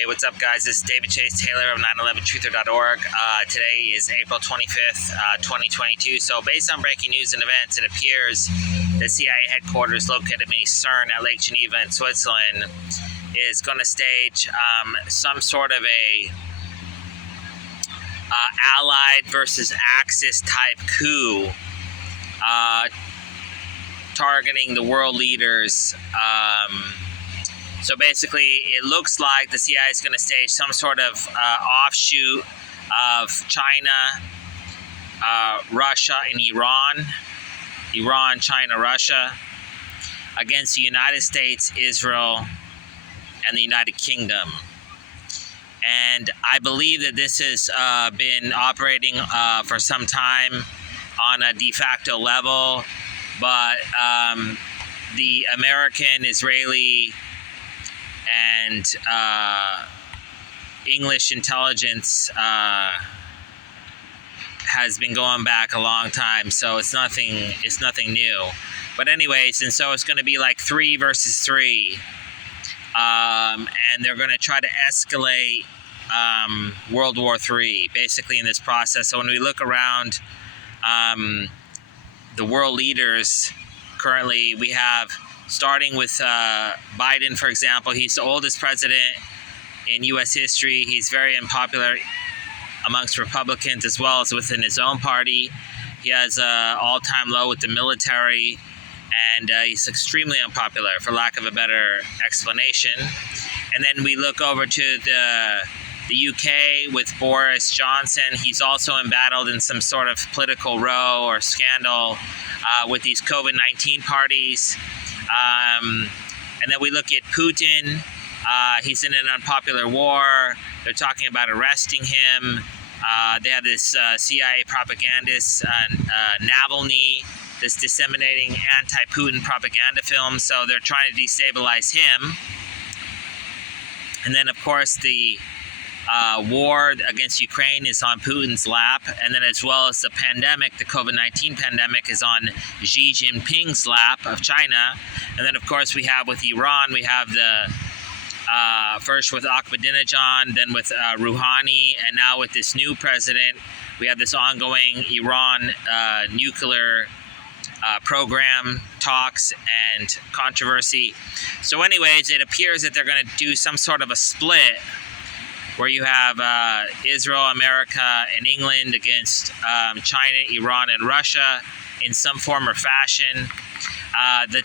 Hey, what's up, guys? This is David Chase Taylor of 911truther.org. Today is April 25th, 2022. So, based on breaking news and events, it appears the CIA headquarters located in CERN at Lake Geneva in Switzerland is going to stage some sort of a Allied versus Axis type coup targeting the world leaders. So basically, it looks like the CIA is going to stage some sort of offshoot of China, Russia, and Iran, China, Russia, against the United States, Israel, and the United Kingdom. And I believe that this has been operating for some time on a de facto level, but the American, Israeli, and English intelligence has been going back a long time, so it's nothing new. But anyways, and so it's going to be like 3 versus 3, and they're going to try to escalate World War III basically in this process. So when we look around the world leaders currently, we have, starting with Biden, for example. He's the oldest president in U.S. history. He's very unpopular amongst Republicans as well as within his own party. He has an all-time low with the military, and he's extremely unpopular, for lack of a better explanation. And then we look over to the UK with Boris Johnson. He's also embattled in some sort of political row or scandal with these COVID-19 parties. And then we look at Putin. He's in an unpopular war. They're talking about arresting him. They have this CIA propagandist, Navalny, that's disseminating anti-Putin propaganda films. So they're trying to destabilize him. And then, of course, the war against Ukraine is on Putin's lap, and then as well as the pandemic, the COVID-19 pandemic, is on Xi Jinping's lap of China. And then, of course, we have with Iran, we have the first with Ahmadinejad, then with Rouhani, and now with this new president, we have this ongoing Iran nuclear program talks and controversy. So anyways, it appears that they're going to do some sort of a split where you have Israel, America, and England against China, Iran, and Russia in some form or fashion. The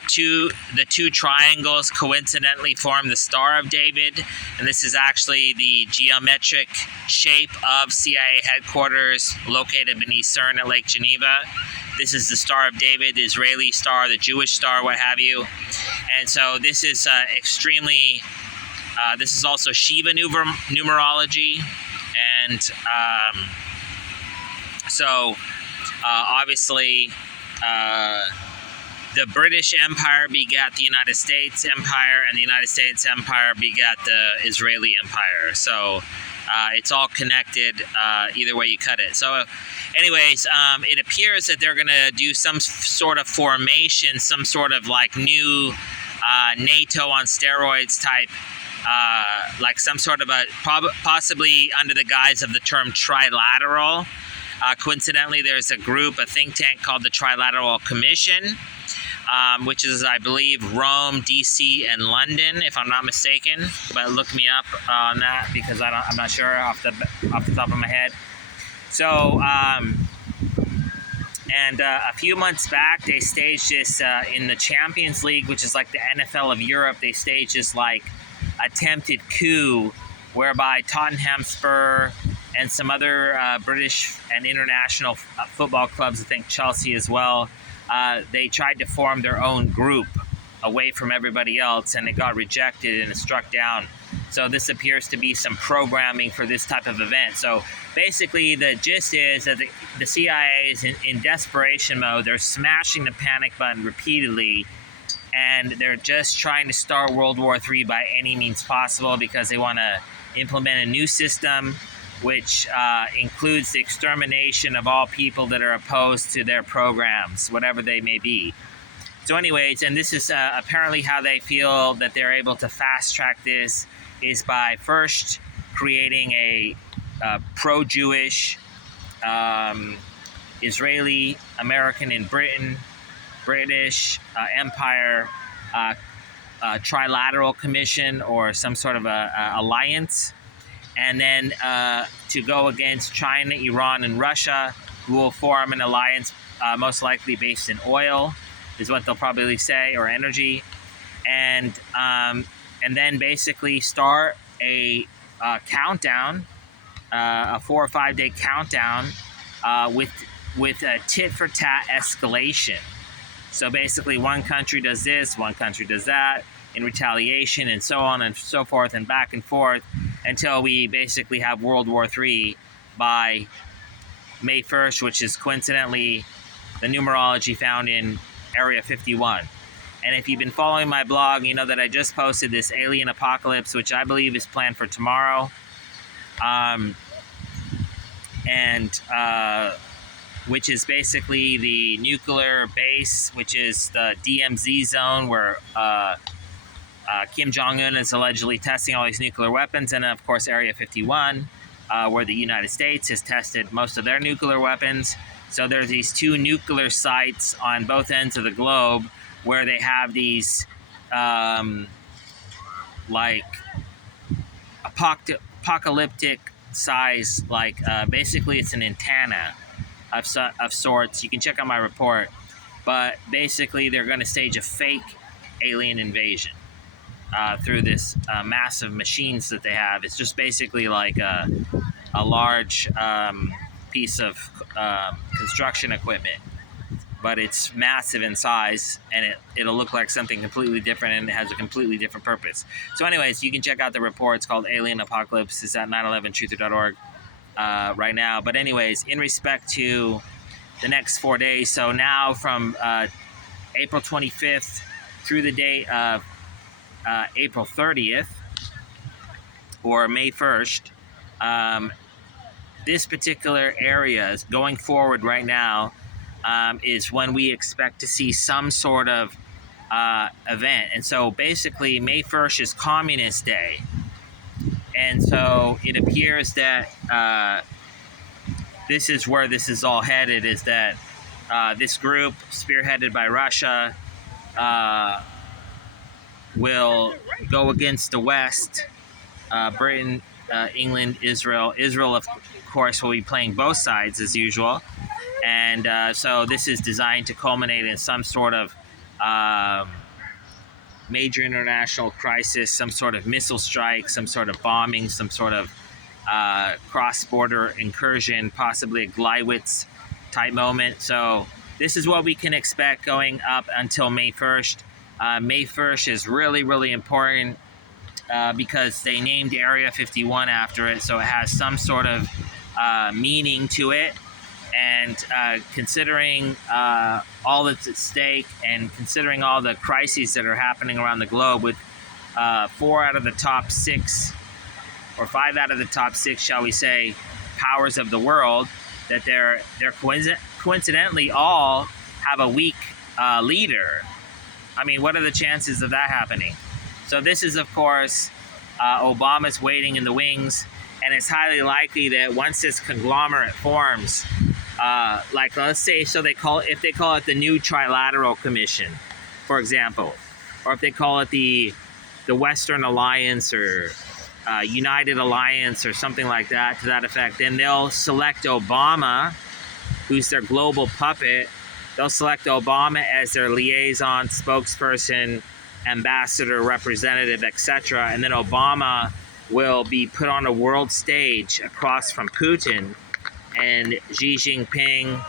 two triangles coincidentally form the Star of David, and this is actually the geometric shape of CIA headquarters located beneath CERN at Lake Geneva. This is the Star of David, the Israeli star, the Jewish star, what have you. And so this is extremely... this is also Shiva numerology, and so obviously the British Empire begat the United States Empire, and the United States Empire begat the Israeli Empire. So it's all connected either way you cut it. So anyways, it appears that they're going to do some sort of formation, some sort of like new NATO on steroids type, like some sort of a, possibly under the guise of the term trilateral. Coincidentally, there's a group, a think tank called the Trilateral Commission, which is, I believe, Rome, DC, and London, if I'm not mistaken. But look me up on that, because I'm not sure off the top of my head. So, and a few months back, they staged this in the Champions League, which is like the NFL of Europe. They staged this like attempted coup whereby Tottenham Hotspur and some other British and international football clubs, I think Chelsea as well, they tried to form their own group away from everybody else, and it got rejected and it struck down. So this appears to be some programming for this type of event. So basically the gist is that the CIA is in desperation mode. They're smashing the panic button repeatedly, and they're just trying to start World War III by any means possible, because they want to implement a new system which includes the extermination of all people that are opposed to their programs, whatever they may be. So anyways, and this is apparently how they feel that they're able to fast track this is by first creating a pro-Jewish Israeli, American, and British Empire trilateral commission or some sort of a alliance, and then to go against China, Iran, and Russia, who will form an alliance most likely based in oil, is what they'll probably say, or energy, and then basically start a countdown, a 4 or 5 day countdown with a tit for tat escalation. So basically, one country does this, one country does that in retaliation, and so on and so forth, and back and forth until we basically have World War III by May 1st, which is coincidentally the numerology found in Area 51. And if you've been following my blog, you know that I just posted this alien apocalypse, which I believe is planned for tomorrow. Which is basically the nuclear base, which is the DMZ zone where Kim Jong-un is allegedly testing all these nuclear weapons, and of course Area 51, where the United States has tested most of their nuclear weapons. So there's these two nuclear sites on both ends of the globe where they have these like apocalyptic size, like basically it's an antenna of sorts. You can check out my report, but basically they're going to stage a fake alien invasion through this massive machines that they have. It's just basically like a large piece of construction equipment, but it's massive in size, and it'll look like something completely different, and it has a completely different purpose. So anyways, you can check out the report. It's called Alien Apocalypse. It's at 911truther.org right now. But anyways, in respect to the next 4 days, so now from April 25th through the date of April 30th or May 1st, this particular area is going forward right now is when we expect to see some sort of event. And so basically May 1st is Communist Day. And so it appears that this is where this is all headed, is that this group spearheaded by Russia will go against the West, Britain, England, Israel. Israel, of course, will be playing both sides as usual. And so this is designed to culminate in some sort of major international crisis, some sort of missile strike, some sort of bombing, some sort of cross-border incursion, possibly a Gleiwitz type moment. So this is what we can expect going up until May 1st. May 1st is really, really important because they named Area 51 after it, so it has some sort of meaning to it. And considering all that's at stake, and considering all the crises that are happening around the globe, with 4 out of the top 6, or 5 out of the top 6, shall we say, powers of the world, that they're coincidentally all have a weak leader. I mean, what are the chances of that happening? So this is, of course, Obama's waiting in the wings, and it's highly likely that once this conglomerate forms, like let's say, so if they call it the New Trilateral Commission, for example, or if they call it the Western Alliance or United Alliance or something like that, to that effect, then they'll select Obama, who's their global puppet. They'll select Obama as their liaison, spokesperson, ambassador, representative, etc. And then Obama will be put on a world stage across from Putin and Xi Jinping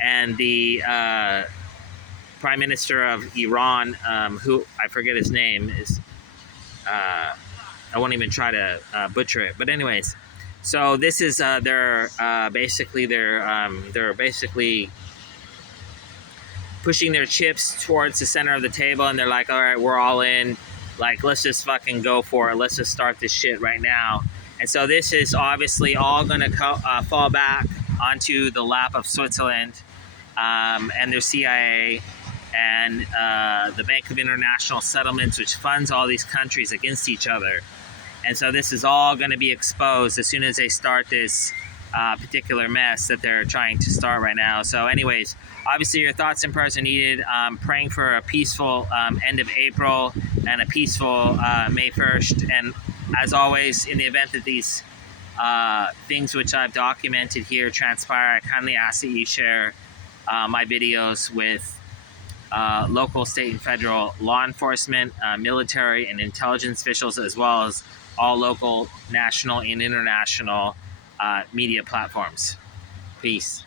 and the Prime Minister of Iran, who I forget his name, is I won't even try to butcher it. But anyways, so this is they're basically pushing their chips towards the center of the table, and they're like, all right, we're all in. Like, let's just fucking go for it. Let's just start this shit right now. And so this is obviously all going to fall back onto the lap of Switzerland and their CIA and the Bank of International Settlements, which funds all these countries against each other. And so this is all going to be exposed as soon as they start this particular mess that they're trying to start right now. So anyways, obviously your thoughts and prayers are needed. Praying for a peaceful end of April and a peaceful May 1st. And as always, in the event that these things which I've documented here transpire, I kindly ask that you share my videos with local, state, and federal law enforcement, military, and intelligence officials, as well as all local, national, and international media platforms. Peace.